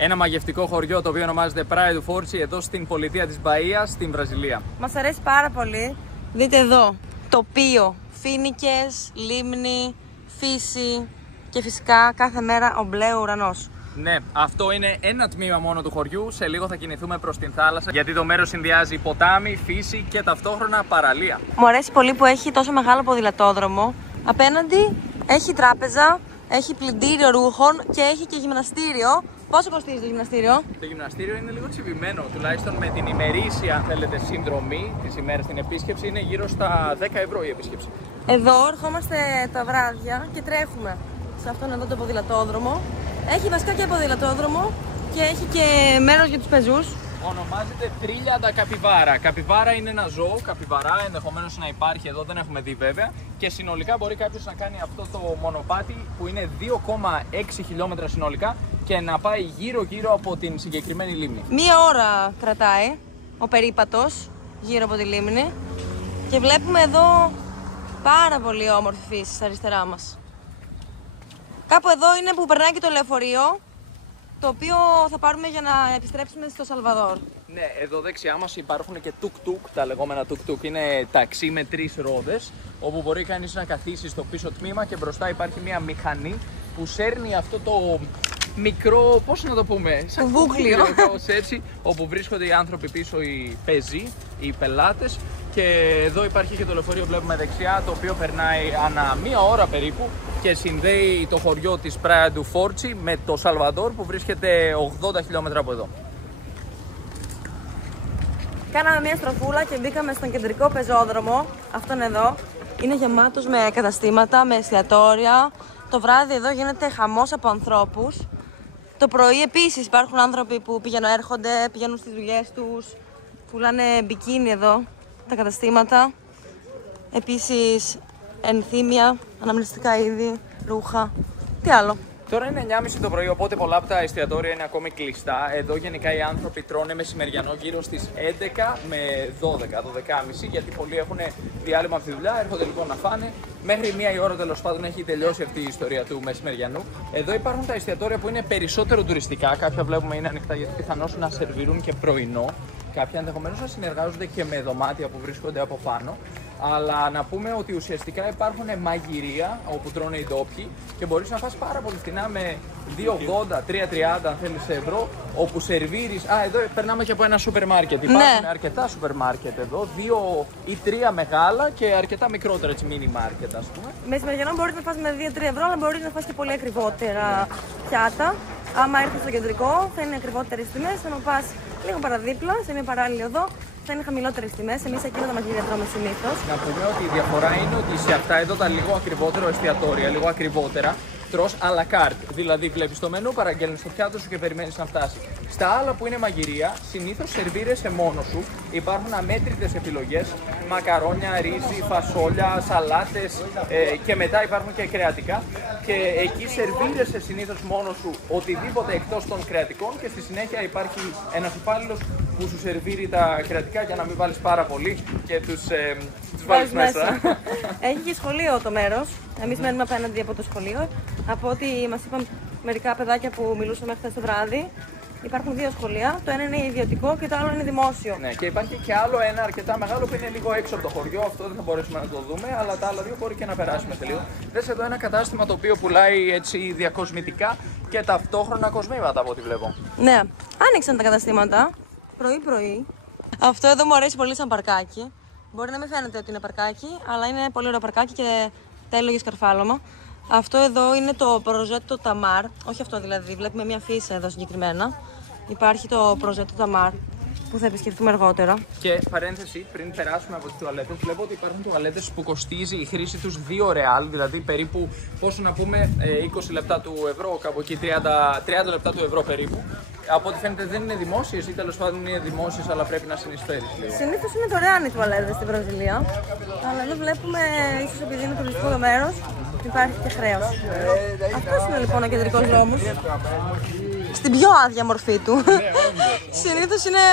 Ένα μαγευτικό χωριό το οποίο ονομάζεται Praia do Forte εδώ στην πολιτεία της Μπαΐας, στην Βραζιλία. Μας αρέσει πάρα πολύ. Δείτε εδώ, τοπίο, φοίνικες, λίμνη, φύση και φυσικά κάθε μέρα ο μπλε ουρανός. Ναι, αυτό είναι ένα τμήμα μόνο του χωριού. Σε λίγο θα κινηθούμε προς την θάλασσα γιατί το μέρος συνδυάζει ποτάμι, φύση και ταυτόχρονα παραλία. Μου αρέσει πολύ που έχει τόσο μεγάλο ποδηλατόδρομο. Απέναντι έχει τράπεζα, έχει πλυντήριο ρούχων και έχει και γυμναστήριο. Πόσο κοστίζει το γυμναστήριο? Το γυμναστήριο είναι λίγο τσιβημένο, τουλάχιστον με την ημερήσια, αν θέλετε, συνδρομή της ημέρας στην επίσκεψη είναι γύρω στα 10 ευρώ η επίσκεψη. Εδώ ερχόμαστε τα βράδια και τρέχουμε σε αυτόν εδώ το ποδηλατόδρομο. Έχει βασικά και ποδηλατόδρομο και έχει και μέρος για τους πεζούς. Ονομάζεται Trilha da Capivara. Καπιβάρα είναι ένα ζώο, καπιβαρά ενδεχομένως να υπάρχει εδώ, δεν έχουμε δει βέβαια. Και συνολικά μπορεί κάποιος να κάνει αυτό το μονοπάτι που είναι 2,6 χιλιόμετρα συνολικά και να πάει γύρω-γύρω από την συγκεκριμένη λίμνη. Μία ώρα κρατάει ο περίπατος γύρω από τη λίμνη και βλέπουμε εδώ πάρα πολύ όμορφη φύση στα αριστερά μας. Κάπου εδώ είναι που περνάει και το λεωφορείο, το οποίο θα πάρουμε για να επιστρέψουμε στο Σαλβαδόρ. Ναι, εδώ δεξιά μας υπάρχουν και τουκ-τουκ, τα λεγόμενα τουκ-τουκ. Είναι ταξί με 3 ρόδες, όπου μπορεί κανείς να καθίσει στο πίσω τμήμα και μπροστά υπάρχει μια μηχανή που σέρνει αυτό το μικρό, πώς να το πούμε, σαν βούγκλιο, έτσι, όπου βρίσκονται οι άνθρωποι πίσω, οι πεζοί, οι πελάτες. Και εδώ υπάρχει και το λεωφορείο, βλέπουμε δεξιά, το οποίο περνάει ανά μία ώρα περίπου και συνδέει το χωριό της Praia do Forte με το Σαλβαδόρ που βρίσκεται 80 χιλιόμετρα από εδώ. Κάναμε μία στροφούλα και μπήκαμε στον κεντρικό πεζόδρομο, αυτόν εδώ. Είναι γεμάτος με καταστήματα, με εστιατόρια. Το βράδυ εδώ γίνεται χαμός από ανθρώπους. Το πρωί επίσης υπάρχουν άνθρωποι που έρχονται, πηγαίνουν στις δουλειές τους, πουλάνε μπικίνι εδώ, τα καταστήματα. Επίσης ενθύμια, αναμνηστικά είδη, ρούχα. Τι άλλο? Τώρα είναι 9.30 το πρωί, οπότε πολλά από τα εστιατόρια είναι ακόμη κλειστά. Εδώ γενικά οι άνθρωποι τρώνε μεσημεριανό γύρω στις 11 με 12.30, γιατί πολλοί έχουν διάλειμμα από τη δουλειά, έρχονται λοιπόν να φάνε. Μέχρι 1 η ώρα τέλος πάντων έχει τελειώσει αυτή η ιστορία του μεσημεριανού. Εδώ υπάρχουν τα εστιατόρια που είναι περισσότερο τουριστικά. Κάποια βλέπουμε είναι ανοιχτά γιατί πιθανώς να σερβιρούν και πρωινό. Κάποια ενδεχομένως να συνεργάζονται και με δωμάτια που βρίσκονται από πάνω. Αλλά να πούμε ότι ουσιαστικά υπάρχουν μαγειρία όπου τρώνε οι ντόπιοι και μπορείς να φας πάρα πολύ φθηνά με 2,80, 3,30 αν θέλεις ευρώ, όπου σερβίρεις. Εδώ περνάμε και από ένα σούπερ μάρκετ. Υπάρχουν αρκετά σούπερ μάρκετ εδώ, 2 ή 3 μεγάλα και αρκετά μικρότερα έτσι μίνι μάρκετ, ας πούμε. Μεσημεριανό μπορείς να φας με 2-3 ευρώ, αλλά μπορείς να φας και πολύ ακριβότερα πιάτα. Άμα έρθεις στο κεντρικό θα είναι ακριβότερες τιμές, άμα πας λίγο παραδίπλα, σε μια παράλληλη οδό, θα είναι χαμηλότερες τιμές. Εμείς εκείνα τα μαγειρία τρώμε συνήθως. Να πούμε ότι η διαφορά είναι ότι σε αυτά εδώ τα λίγο ακριβότερο εστιατόρια, λίγο ακριβότερα, τρως à la carte. Δηλαδή βλέπεις το μενού, παραγγέλνεις το πιάτο σου και περιμένεις να φτάσει. Στα άλλα που είναι μαγειρία, συνήθως σερβίρεσαι μόνος σου. Υπάρχουν αμέτρητες επιλογές, μακαρόνια, ρύζι, φασόλια, σαλάτες και μετά υπάρχουν και κρεατικά. Και εκεί σερβίρεσαι συνήθως μόνος σου οτιδήποτε εκτός των κρεατικών και στη συνέχεια υπάρχει ένας υπάλληλος που σου σερβίρει τα κρεατικά για να μην βάλεις πάρα πολύ και τους βάλεις μέσα. Έχει και σχολείο το μέρος. Εμείς μένουμε απέναντι από το σχολείο. Από ό,τι μας είπαν μερικά παιδάκια που μιλούσαμε χθες το βράδυ, υπάρχουν 2 σχολεία. Το ένα είναι ιδιωτικό και το άλλο είναι δημόσιο. Ναι, και υπάρχει και άλλο ένα αρκετά μεγάλο που είναι λίγο έξω από το χωριό. Αυτό δεν θα μπορέσουμε να το δούμε, αλλά τα άλλα 2 μπορεί και να περάσουμε σε λίγο. Δες εδώ ένα κατάστημα το οποίο πουλάει έτσι διακοσμητικά και ταυτόχρονα κοσμήματα από ό,τι βλέπω. Ναι, άνοιξαν τα καταστήματα πρωί-πρωί. Αυτό εδώ μου αρέσει πολύ σαν παρκάκι. Μπορεί να μην φαίνεται ότι είναι παρκάκι, αλλά είναι πολύ ωραίο παρκάκι και τέλειο για σκαρφάλωμα. Αυτό εδώ είναι το Projeto Tamar. Όχι αυτό δηλαδή, βλέπουμε μια φύση εδώ συγκεκριμένα. Υπάρχει το Projeto Tamar που θα επισκεφτούμε αργότερα. Και παρένθεση, πριν περάσουμε από τις τουαλέτες, βλέπω ότι υπάρχουν τουαλέτες που κοστίζει η χρήση τους 2 ρεάλ, δηλαδή περίπου, πόσο να πούμε, 20 λεπτά του ευρώ, κάπου εκεί 30 λεπτά του ευρώ περίπου. Από ό,τι φαίνεται δεν είναι δημόσιες ή τέλος πάντων είναι δημόσιες, αλλά πρέπει να συνεισφέρεις λίγο. Συνήθως είναι δωρεάν οι τουαλέτες στην Βραζιλία, αλλά εδώ βλέπουμε, ίσως επειδή είναι τουριστικό το μέρος, υπάρχει και χρέος. Αυτός είναι λοιπόν ο κεντρικός δρόμος. Στην πιο άδεια μορφή του. Συνήθως είναι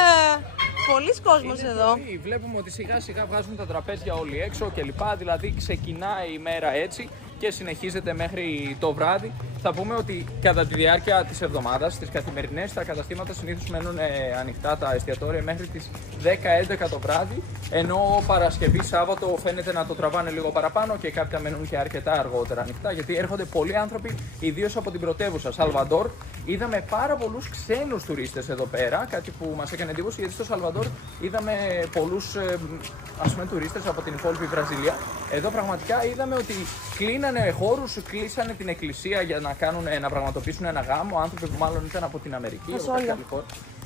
πολλοί κόσμος εδώ. Βλέπουμε ότι σιγά σιγά βγάζουν τα τραπέζια όλοι έξω κλπ. Δηλαδή ξεκινάει η μέρα έτσι και συνεχίζεται μέχρι το βράδυ. Θα πούμε ότι κατά τη διάρκεια της εβδομάδας, στις καθημερινές, τα καταστήματα συνήθως μένουν ανοιχτά, τα εστιατόρια, μέχρι τις 10-11 το βράδυ. Ενώ Παρασκευή, Σάββατο φαίνεται να το τραβάνε λίγο παραπάνω και κάποια μένουν και αρκετά αργότερα ανοιχτά. Γιατί έρχονται πολλοί άνθρωποι, ιδίως από την πρωτεύουσα Σαλβαντόρ. Είδαμε πάρα πολλούς ξένους τουρίστες εδώ πέρα, κάτι που μας έκανε εντύπωση, γιατί στο Σαλβαντόρ είδαμε πολλούς τουρίστες από την υπόλοιπη Βραζιλία. Εδώ πραγματικά είδαμε ότι κλείνανε χώρους, κλείσανε την εκκλησία για να πραγματοποιήσουν ένα γάμο. Άνθρωποι που μάλλον ήταν από την Αμερική.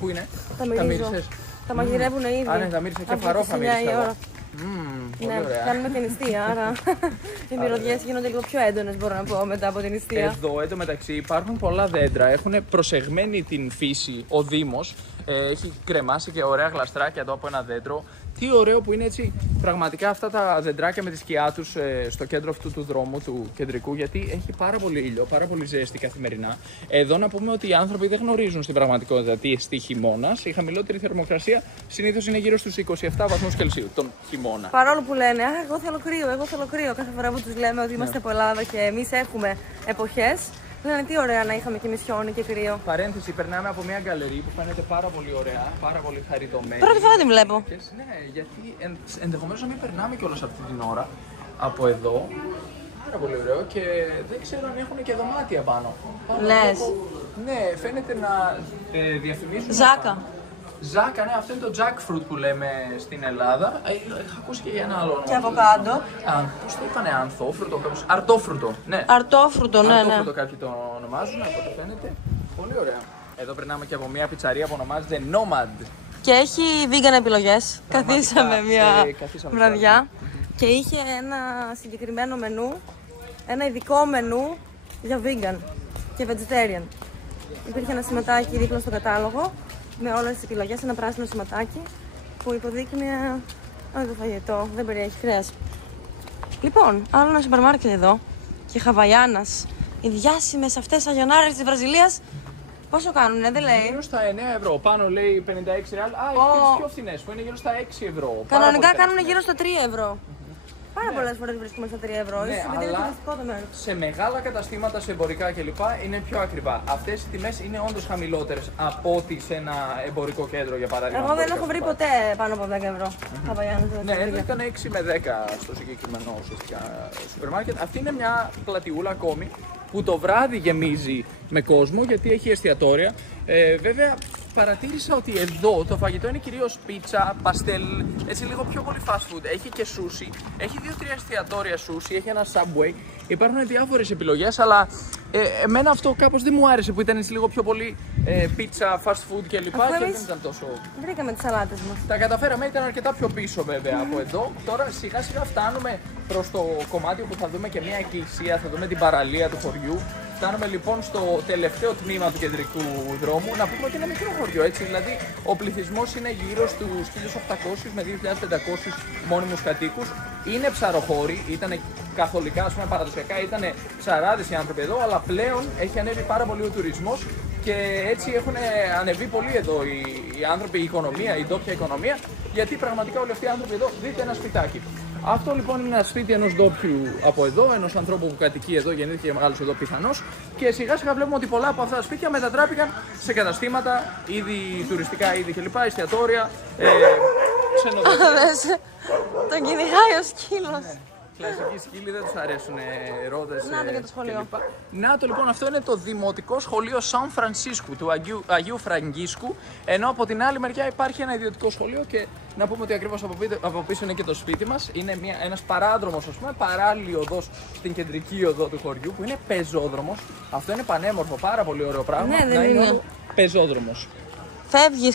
Πού είναι? Τα μυρίζω. Τα μαγειρεύουν ήδη. Ναι, τα μύρισα και φαρόφα μύρισα. Ναι, κάνουμε την νηστεία, άρα οι μυρωδιές γίνονται λίγο πιο έντονες, μπορώ να πω, μετά από την νηστεία. Εδώ εντωμεταξύ υπάρχουν πολλά δέντρα, έχουν προσεγμένη την φύση ο Δήμος, έχει κρεμάσει και ωραία γλαστράκια εδώ από ένα δέντρο. Τι ωραίο που είναι έτσι πραγματικά αυτά τα δεντράκια με τη σκιά τους στο κέντρο αυτού του δρόμου, του κεντρικού, γιατί έχει πάρα πολύ ήλιο, πάρα πολύ ζέστη καθημερινά. Εδώ να πούμε ότι οι άνθρωποι δεν γνωρίζουν στην πραγματικότητα τι εστί χειμώνας. Η χαμηλότερη θερμοκρασία συνήθως είναι γύρω στους 27 βαθμούς Κελσίου τον χειμώνα. Παρόλο που λένε, εγώ θέλω κρύο, εγώ θέλω κρύο, κάθε φορά που τους λέμε ότι είμαστε από Ελλάδα και εμείς έχουμε εποχές. Λένε τι ωραία να είχαμε και εμείς χιόνι και κρύο. Παρένθεση, περνάμε από μια γκαλερί που φαίνεται πάρα πολύ ωραία, πάρα πολύ χαριτωμένη. Πρώτη φορά την βλέπω. Ναι, γιατί ενδεχομένως να μην περνάμε κιόλας αυτή την ώρα από εδώ. Πάρα πολύ ωραίο και δεν ξέρω αν έχουν και δωμάτια πάνω. Λες. Ναι, φαίνεται να διαφημίζουν. Ζάκα. Ζάκα, ναι, αυτό είναι το jackfruit που λέμε στην Ελλάδα. Είχα ακούσει και για ένα άλλο όνομα. Και αβοκάντο. Πώς το είπανε, ανθόφρουτο, κάπως. Αρτόφρουτο. Ναι. Αρτόφρουτο, ναι. Αρτόφρουτο κάποιοι το ονομάζουν, από ό,τι φαίνεται. Πολύ ωραία. Εδώ περνάμε και από μια πιτσαρία που ονομάζεται Nomad. Και έχει vegan επιλογές. Καθίσαμε μια βραδιά και είχε ένα συγκεκριμένο μενού, ένα ειδικό μενού για vegan και vegetarian. Υπήρχε ένα σηματάκι δίπλα στο κατάλογο με όλες τις επιλογές, ένα πράσινο σηματάκι που υποδείκνυε το φαγητό, δεν περιέχει κρέας. Λοιπόν, άλλο ένα σούπερ μάρκετ εδώ και Χαβαϊάνας. Οι διάσημες αυτές αγιονάρες της Βραζιλίας πόσο κάνουνε, δεν λέει. Γύρω στα 9 ευρώ. Πάνω λέει 56 ρεάλ. Α, έχει και τις πιο φθηνές που είναι γύρω στα 6 ευρώ. Κανονικά κάνουν γύρω στα 3 ευρώ. Πάρα πολλές φορές βρίσκουμε στα 3 ευρώ. Ναι, ίσως είναι τουριστικό το μέρος. Σε μεγάλα καταστήματα, σε εμπορικά κλπ. Είναι πιο ακριβά. Αυτές οι τιμές είναι όντως χαμηλότερες από ότι σε ένα εμπορικό κέντρο για παράδειγμα. Εγώ δεν έχω βρει ποτέ πάνω από 10 ευρώ. Ναι, εδώ ήταν 6 με 10 στο συγκεκριμένο σούπερ μάρκετ. Αυτή είναι μια πλατιούλα ακόμη που το βράδυ γεμίζει με κόσμο γιατί έχει εστιατόρια. Βέβαια, παρατήρησα ότι εδώ το φαγητό είναι κυρίως πίτσα, παστέλ, έτσι λίγο πιο πολύ fast food. Έχει και σούσι, έχει 2-3 εστιατόρια σούσι, έχει ένα Subway. Υπάρχουν διάφορες επιλογές, αλλά εμένα αυτό κάπως δεν μου άρεσε που ήταν έτσι λίγο πιο πολύ πίτσα, fast food κλπ. Και δεν ήταν τόσο. Βρήκαμε τις σαλάτες μας. Τα καταφέραμε, ήταν αρκετά πιο πίσω βέβαια από εδώ. Τώρα σιγά σιγά φτάνουμε προς το κομμάτι που θα δούμε και μια εκκλησία, θα δούμε την παραλία του χωριού. Φτάνουμε λοιπόν στο τελευταίο τμήμα του κεντρικού δρόμου. Να πούμε ότι είναι μικρό χωριό, έτσι. Δηλαδή, ο πληθυσμός είναι γύρω στους 1.800 με 2.500 μόνιμους κατοίκους. Είναι ψαροχώροι, ήταν καθολικά, ας πούμε, παραδοσιακά, ήταν ψαράδες οι άνθρωποι εδώ, αλλά πλέον έχει ανέβει πάρα πολύ ο τουρισμός και έτσι έχουν ανεβεί πολύ εδώ οι άνθρωποι, η οικονομία, η ντόπια οικονομία, γιατί πραγματικά όλοι αυτοί οι άνθρωποι εδώ, δείτε ένα σπιτάκι. Αυτό λοιπόν είναι ένα σπίτι ενός ντόπιου από εδώ, ενός ανθρώπου που κατοικεί εδώ, γεννήθηκε και μεγάλωσε εδώ πιθανώς. Και σιγά σιγά βλέπουμε ότι πολλά από αυτά τα σπίτια μετατράπηκαν σε καταστήματα, είδη τουριστικά είδη κλπ. Εστιατόρια, ξενοδοχεία. Τον κυνηγάει ο σκύλος. Κλασικοί σκύλοι, δεν τους αρέσουν ρόδες. Να το και το σχολείο. Να το λοιπόν, αυτό είναι το Δημοτικό Σχολείο Σαν Φρανσίσκου του Αγίου Φραγκίσκου. Ενώ από την άλλη μεριά υπάρχει ένα ιδιωτικό σχολείο και να πούμε ότι ακριβώς από πίσω είναι και το σπίτι μας. Είναι ένας παράδρομος, ας πούμε, παράλληλη οδός στην κεντρική οδό του χωριού που είναι πεζόδρομος. Αυτό είναι πανέμορφο, πάρα πολύ ωραίο πράγμα. Ναι, δεν είναι. Πεζόδρομος.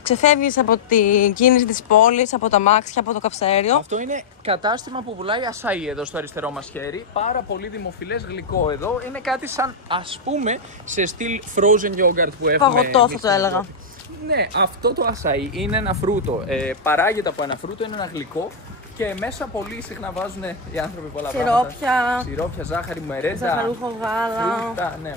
Ξεφεύγεις από την κίνηση της πόλης, από τα μάξια, από το καυσαέριο. Αυτό είναι κατάστημα που πουλάει ασαΐ εδώ στο αριστερό μας χέρι. Πάρα πολύ δημοφιλές γλυκό εδώ. Είναι κάτι σαν, ας πούμε, σε στυλ frozen yogurt που έχουμε. Παγωτό θα το έλεγα. Ναι, αυτό το ασαΐ είναι ένα φρούτο. Παράγεται από ένα φρούτο, είναι ένα γλυκό. Και μέσα πολύ συχνά βάζουν οι άνθρωποι πολλά πράγματα. Σιρόπια, ζάχαρη, μερέντα, ζαχαρούχο γάλα. Φρούτα, ναι.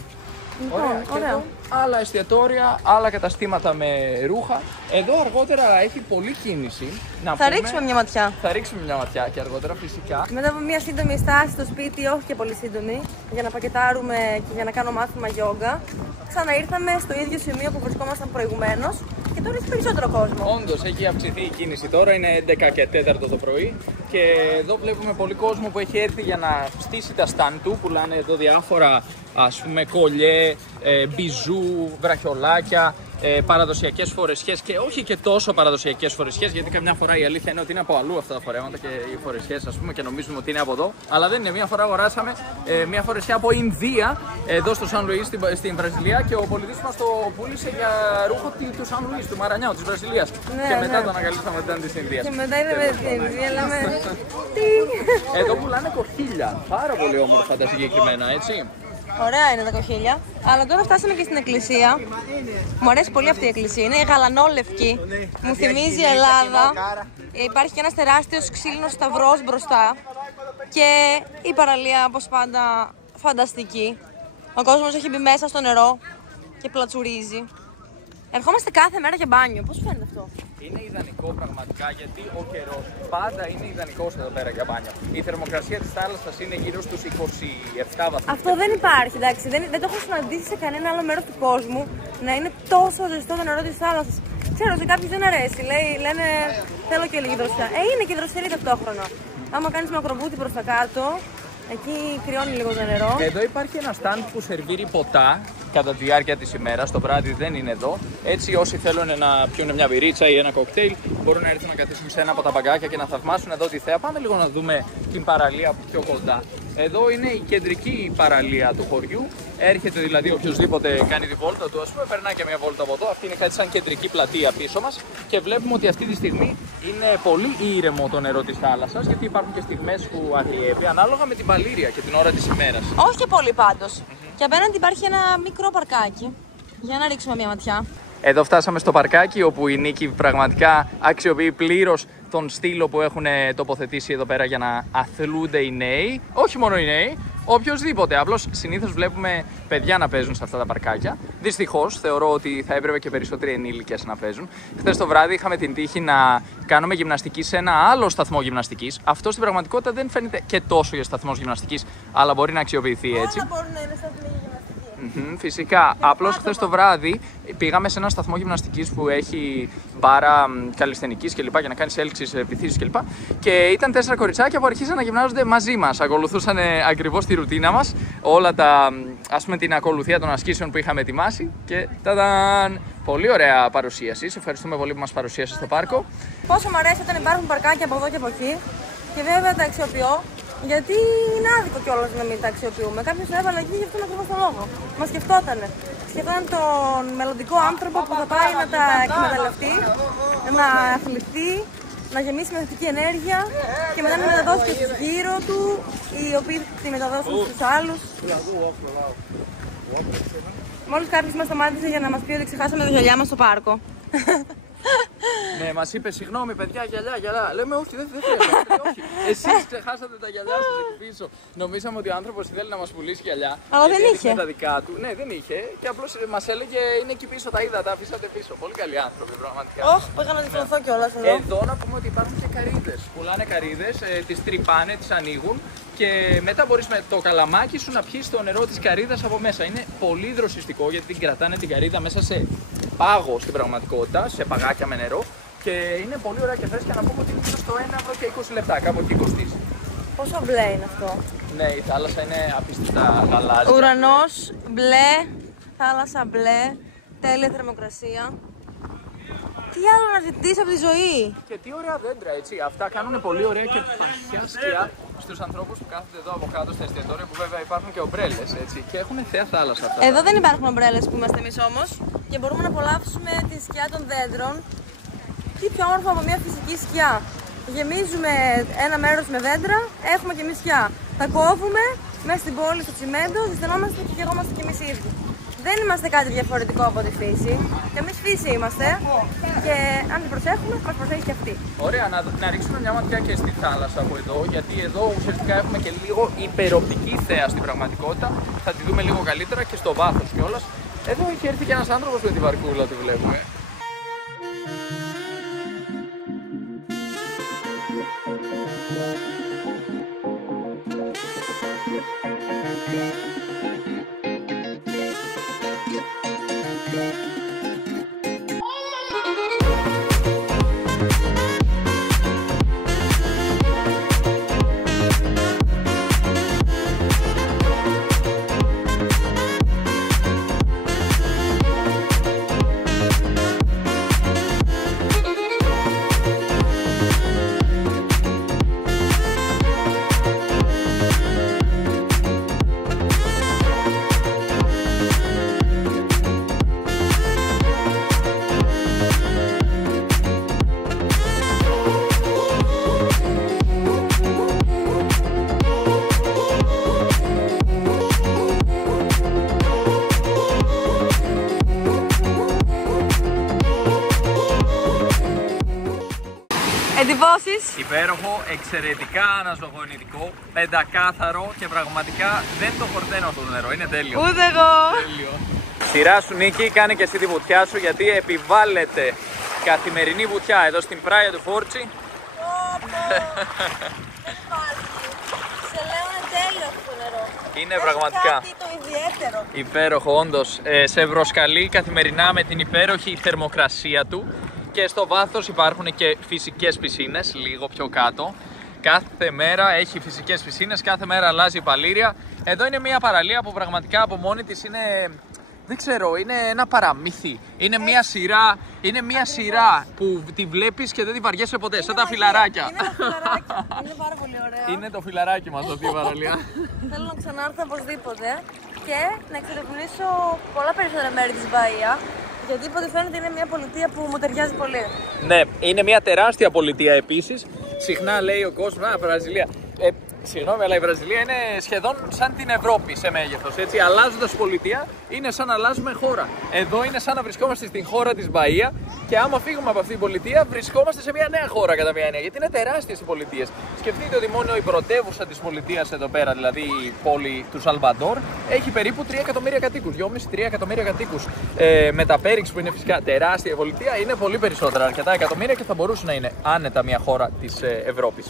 Ωραία. Και εδώ άλλα εστιατόρια, άλλα καταστήματα με ρούχα. Εδώ αργότερα έχει πολλή κίνηση. Θα ρίξουμε μια ματιά. Θα ρίξουμε μια ματιά και αργότερα φυσικά. Μετά από μια σύντομη στάση στο σπίτι, όχι και πολύ σύντομη, για να πακετάρουμε και για να κάνω μάθημα γιόγκα, ξαναήρθαμε στο ίδιο σημείο που βρισκόμασταν προηγουμένως και τώρα έχει περισσότερο κόσμο. Όντως έχει αυξηθεί η κίνηση τώρα, είναι 11 και 4 το πρωί και εδώ βλέπουμε πολύ κόσμο που έχει έρθει για να στήσει τα στάν του. Πουλάνε εδώ διάφορα, ας πούμε, κολλιέ, μπιζού, βραχιολάκια, παραδοσιακές φορεσιές και όχι και τόσο παραδοσιακές φορεσιές, γιατί καμιά φορά η αλήθεια είναι ότι είναι από αλλού αυτά τα φορέματα και οι φορεσιές, ας πούμε, και νομίζουμε ότι είναι από εδώ. Αλλά δεν είναι. Μία φορά αγοράσαμε μία φορεσιά από Ινδία εδώ στο Σαν Λουίς στην Βραζιλία και ο πολιτής μας το πούλησε για ρούχο του Σαν Λουίς, του Μαρανιάου, της Βραζιλίας. Ναι, και μετά ναι. το ανακαλύψαμε ότι ήταν της Ινδίας. Και μετά είδαμε την Ινδία, λέμε. Τι! Εδώ πουλάνε κοχύλια. Πάρα πολύ όμορφα τα συγκεκριμένα, έτσι. Ωραία είναι τα κοχύλια. Αλλά τώρα φτάσαμε και στην εκκλησία. Μου αρέσει πολύ αυτή η εκκλησία. Είναι γαλανόλευκη. Μου θυμίζει Ελλάδα. Υπάρχει και ένας τεράστιος ξύλινος σταυρός μπροστά. Και η παραλία, όπως πάντα, φανταστική. Ο κόσμος έχει μπει μέσα στο νερό και πλατσουρίζει. Ερχόμαστε κάθε μέρα για μπάνιο. Πώς φαίνεται αυτό? Είναι ιδανικό πραγματικά, γιατί ο καιρός πάντα είναι ιδανικός εδώ πέρα για μπάνιο. Η θερμοκρασία της θάλασσας είναι γύρω στους 27 βαθμούς. Αυτό δεν υπάρχει, εντάξει. Δεν το έχω συναντήσει σε κανένα άλλο μέρος του κόσμου να είναι τόσο ζεστό το νερό της θάλασσας. Ξέρω ότι κάποιους δεν αρέσει. Λένε θέλω και λίγη δροσιά. Είναι και δροσερή ταυτόχρονα. Άμα κάνεις μακροβούτι προς τα κάτω, εκεί κρυώνει λίγο το νερό. Εδώ υπάρχει ένα stand που σερβίρει ποτά κατά τη διάρκεια της ημέρας. Το βράδυ δεν είναι εδώ. Έτσι, όσοι θέλουν να πιούν μια μπυρίτσα ή ένα κοκτέιλ, μπορούν να έρθουν να καθίσουν σε ένα από τα μπαγκάκια και να θαυμάσουν εδώ τη θέα. Πάμε λίγο να δούμε την παραλία πιο κοντά. Εδώ είναι η κεντρική παραλία του χωριού. Έρχεται δηλαδή οποιοδήποτε κάνει τη βόλτα του, ας πούμε, περνάει και μια βόλτα από εδώ. Αυτή είναι κάτι σαν κεντρική πλατεία πίσω μας και βλέπουμε ότι αυτή τη στιγμή είναι πολύ ήρεμο το νερό της θάλασσας, γιατί υπάρχουν και στιγμές που αγριεύει ανάλογα με την παλήρια και την ώρα της ημέρας. Όχι και πολύ πάντως. Και απέναντι υπάρχει ένα μικρό παρκάκι. Για να ρίξουμε μια ματιά. Εδώ φτάσαμε στο παρκάκι, όπου η Νίκη πραγματικά αξιοποιεί πλήρως τον στήλο που έχουν τοποθετήσει εδώ πέρα για να αθλούνται οι νέοι. Όχι μόνο οι νέοι, οποιοδήποτε. Απλώς συνήθως βλέπουμε παιδιά να παίζουν σε αυτά τα παρκάκια. Δυστυχώς θεωρώ ότι θα έπρεπε και περισσότεροι ενήλικες να παίζουν. Χθες το βράδυ είχαμε την τύχη να κάνουμε γυμναστική σε ένα άλλο σταθμό γυμναστικής. Αυτό στην πραγματικότητα δεν φαίνεται και τόσο για σταθμός γυμναστικής, αλλά μπορεί να αξιοποιηθεί έτσι. Όλα μπορούν να είναι σταθμοί γυμναστική. Φυσικά. Απλώς χθες το βράδυ πήγαμε σε ένα σταθμό γυμναστικής που έχει μπάρα καλλισθενικής κλπ. Για να κάνεις έλξεις, επιθύσεις κλπ. Και ήταν 4 κοριτσάκια που αρχίσαν να γυμνάζονται μαζί μας. Ακολουθούσαν ακριβώς τη ρουτίνα μας, όλα τα, ας πούμε, την ακολουθία των ασκήσεων που είχαμε ετοιμάσει. Και ταδαν! Πολύ ωραία παρουσίαση. Σε ευχαριστούμε πολύ που μας παρουσίασες στο πάρκο. Πόσο μου αρέσει όταν υπάρχουν παρκάκια από εδώ και από εκεί. Και βέβαια τα αξιοποιώ. Γιατί είναι άδικο κιόλας να μην τα αξιοποιούμε. Κάποιος το έβαλε εκεί για αυτόν ακριβώς τον λόγο. Μας σκεφτότανε. Σκεφτόταν τον μελλοντικό άνθρωπο που θα πάει να τα εκμεταλλευτεί, να αθληθεί, να γεμίσει με θετική ενέργεια και μετά να μεταδώσει και στους γύρω του, οι οποίοι τη μεταδώσουν στους άλλους. Μόλις κάποιος μας σταμάτησε για να μας πει ότι ξεχάσαμε τα γυαλιά μας στο πάρκο. Ναι, μας είπε συγγνώμη παιδιά, γυαλιά. Λέμε όχι, δεν χρειάζεται. Όχι. Εσείς ξεχάσατε τα γυαλιά σας εκεί πίσω. Νομίζαμε ότι ο άνθρωπος θέλει να μας πουλήσει γυαλιά. Αλλά δεν είχε. Τα δικά του. Ναι, δεν είχε. Και απλώς μας έλεγε είναι εκεί πίσω, τα είδα, τα αφήσατε πίσω. Πολύ καλοί άνθρωποι, πραγματικά. Όχι, πήγα να διφρονθώ κιόλας εδώ. Εδώ να πούμε ότι υπάρχουν και καρύδες. Πουλάνε καρύδες, τις τρυπάνε, τις ανοίγουν και μετά μπορείς με το καλαμάκι σου να πιεις το νερό της καρύδας από μέσα. Είναι πολύ δροσιστικό γιατί την κρατάνε την καρύδα μέσα σε πάγο στην πραγματικότητα, σε παγάκια με νερό. Και είναι πολύ ωραία και φρέσκια, να πούμε ότι είναι στο 1 ευρώ και 20 λεπτά, κάπου εκεί κοστίζει. Πόσο μπλε είναι αυτό? Ναι, η θάλασσα είναι απίστευτα γαλάζια. Ουρανός μπλε, θάλασσα μπλε, τέλεια θερμοκρασία. Τι άλλο να ζητήσω από τη ζωή! Και τι ωραία δέντρα, έτσι. Αυτά κάνουν πολύ ωραία και παχιά σκιά στους ανθρώπους που κάθονται εδώ από κάτω στα εστιατόρια, που βέβαια υπάρχουν και ομπρέλες, έτσι. Και έχουν θέα θάλασσα αυτά. Εδώ δεν υπάρχουν ομπρέλες που είμαστε εμείς όμως και μπορούμε να απολαύσουμε τη σκιά των δέντρων. Τι πιο όμορφο από μια φυσική σκιά. Γεμίζουμε ένα μέρος με δέντρα, έχουμε και εμείς σκιά. Τα κόβουμε μέσα στην πόλη στο τσιμέντο, ζεσθενόμαστε και γεγόμαστε και εμείς οι ίδιοι. Δεν είμαστε κάτι διαφορετικό από τη φύση. Και εμείς φύση είμαστε. Και αν την προσέχουμε, μας προσέχει και αυτή. Ωραία, να ρίξουμε μια ματιά και στη θάλασσα από εδώ, γιατί εδώ ουσιαστικά έχουμε και λίγο υπεροπτική θέα στην πραγματικότητα. Θα τη δούμε λίγο καλύτερα και στο βάθος κιόλας. Εδώ έχει έρθει και ένας άνθρωπος με τη βαρκούλα, τη βλέπουμε. Εντυπώσεις. Υπέροχο, εξαιρετικά αναζωογονητικό, πεντακάθαρο και πραγματικά δεν το χορταίνω αυτό το νερό. Είναι τέλειο. Ούτε εγώ. Τέλειο. Σειρά σου, Νίκη, κάνε και εσύ τη βουτιά σου, γιατί επιβάλλεται καθημερινή βουτιά εδώ στην Πράια του Φόρτσι. Σε λέω είναι τέλειο αυτό το νερό. Είναι πραγματικά Κάτι το ιδιαίτερο. υπέροχο, όντως. Σε προσκαλεί καθημερινά με την υπέροχη θερμοκρασία του. Και στο βάθος υπάρχουν και φυσικές πισίνες, λίγο πιο κάτω. Κάθε μέρα έχει φυσικές πισίνες, κάθε μέρα αλλάζει η παλήρια. Εδώ είναι μια παραλία που πραγματικά από μόνη της είναι, δεν ξέρω, είναι ένα παραμύθι. Είναι μια σειρά που τη βλέπεις και δεν τη βαριέσαι ποτέ, σαν τα φιλαράκια. Είναι τα φιλαράκια. Είναι πάρα πολύ ωραίο. Είναι το φιλαράκι μας αυτή η παραλία. Θέλω να ξανάρθω οπωσδήποτε και να εξερευνήσω πολλά περισσότερα μέρη της Μπαΐα. Γιατί από ό,τι φαίνεται είναι μια πολιτεία που μου ταιριάζει πολύ. Ναι, είναι μια τεράστια πολιτεία επίσης. Συχνά λέει ο κόσμος, Βραζιλία. Συγγνώμη, αλλά η Βραζιλία είναι σχεδόν σαν την Ευρώπη σε μέγεθος. Έτσι, αλλάζοντας πολιτεία, είναι σαν να αλλάζουμε χώρα. Εδώ είναι σαν να βρισκόμαστε στην χώρα της Μπαΐα και άμα φύγουμε από αυτή την πολιτεία, βρισκόμαστε σε μια νέα χώρα κατά μία έννοια. Γιατί είναι τεράστιες οι πολιτείες. Σκεφτείτε ότι μόνο η πρωτεύουσα της πολιτείας εδώ πέρα, δηλαδή η πόλη του Σαλβαντόρ, έχει περίπου 3 εκατομμύρια κατοίκους. 2,5-3 εκατομμύρια κατοίκους. Με τα Πέριξ που είναι φυσικά τεράστια πολιτεία, είναι πολύ περισσότερα. Αρκετά εκατομμύρια και θα μπορούσε να είναι άνετα μια χώρα της Ευρώπης.